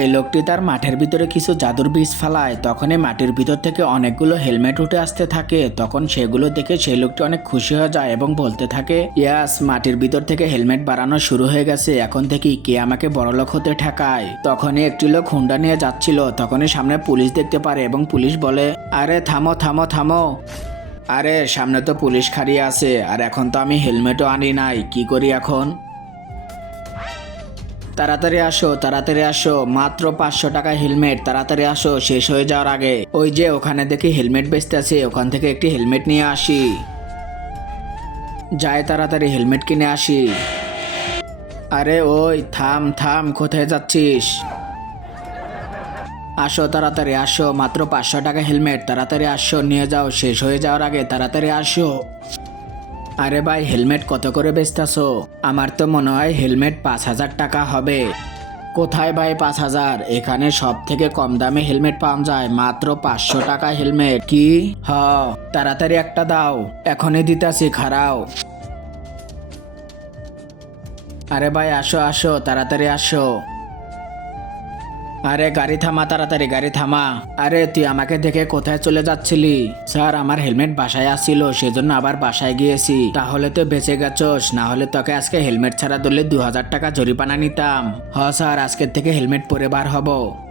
এই লোকটি তার মাঠের ভিতরে কিছু জাদুর বীজ ফালায়, তখনই মাটির ভিতর থেকে অনেকগুলো হেলমেট উঠে আসতে থাকে। তখন সেগুলো দেখে সেই লোকটি অনেক খুশি হয়ে যায় এবং বলতে থাকে, ইয়াস, মাটির ভিতর থেকে হেলমেট বানানো শুরু হয়ে গেছে, এখন থেকে কে আমাকে বড়লোক হতে ঠেকায়। তখনই একটি লোক হুন্ডা নিয়ে যাচ্ছিল, তখনই সামনে পুলিশ দেখতে পারে এবং পুলিশ বলে, আরে থামো থামো থামো, আরে সামনে তো পুলিশ খাড়িয়ে আছে, আর এখন তো আমি হেলমেটও আনি নাই, কি করি এখন? তাড়াতাড়ি আসো, মাত্র 500 টাকা হেলমেট, তাড়াতাড়ি আসো, শেষ হয়ে যাওয়ার আগে। ওই যে ওখানে দেখি হেলমেট বেচতে আছে, ওখান থেকে একটি হেলমেট নিয়ে আসি। যাই তাড়াতাড়ি হেলমেট কিনে আসি। আরে ওই থাম থাম, কোথায় যাচ্ছিস? আসো তাড়াতাড়ি আসো, মাত্র 500 টাকা হেলমেট, তাড়াতাড়ি আসো, নিয়ে যাও, শেষ হয়ে যাওয়ার আগে, তাড়াতাড়ি আসো। আরে ভাই, হেলমেট কত করে বেচতেছো? আমার তো মনে হয় হেলমেট 5,000 টাকা হবে। কোথায় ভাই 5,000? এখানে সব থেকে কম দামে হেলমেট পাওয়া যায়, মাত্র 500 টাকা হেলমেট। কি? হ, তাড়াতাড়ি একটা দাও, এখনই দিতাছি, খাড়াও। আরে ভাই আসো আসো, তাড়াতাড়ি আসো। আরে গাড়ি থামা, তাড়াতাড়ি গাড়ি থামা। আরে তুই আমাকে দেখে কোথায় চলে যাচ্ছিলি? স্যার, আমার হেলমেট বাসায় আসছিল, সেজন্য আবার বাসায় গিয়েছি। তাহলে তো বেঁচে গেছোস, না হলে তোকে আজকে হেলমেট ছাড়া ধরলে 2,000 টাকা জরিমানা নিতাম। হ স্যার, আজকের থেকে হেলমেট পরে বার হব।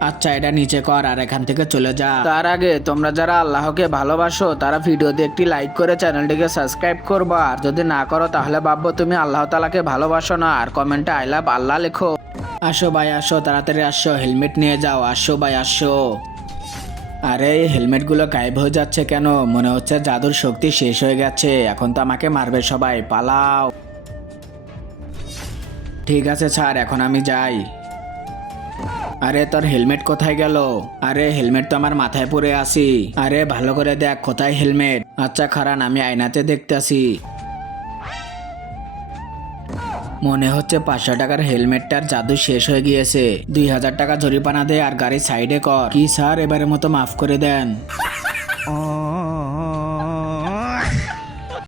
আচ্ছা, এটা নিচে কর আর এখান থেকে চলে যা। তার আগে তোমরা যারা আল্লাহকে ভালোবাসো তারা ভিডিওতে একটি লাইক করে চ্যানেলটিকে সাবস্ক্রাইব করবা, আর যদি না করো তাহলে ভাববো তুমি আল্লাহ তাআলাকে ভালোবাসো না, আর কমেন্টে আই লাভ আল্লাহ লেখো। আসো ভাই আসো, তাড়াতাড়ি আসো, হেলমেট নিয়ে যাও, আসো ভাই আসো। আরে এই হেলমেটগুলো গায়েব হয়ে যাচ্ছে কেন? মনে হচ্ছে জাদুর শক্তি শেষ হয়ে গেছে, এখন তো আমাকে মারবে সবাই, পালাও। ঠিক আছে স্যার, এখন আমি যাই। আরে তোর হেলমেট কোথায় গেল? আরে হেলমেট তো আমার মাথায় পরে আসি। আরে ভালো করে দেখ কোথায় হেলমেট। আচ্ছা খারান, আমি আয়নাতে দেখতেছি। মনে হচ্ছে 500 টাকার হেলমেটটার জাদু শেষ হয়ে গিয়েছে। 2,000 টাকা জরিমানা দে আর গাড়ি সাইডে কর। কি স্যার, এবারের মতো মাফ করে দেন।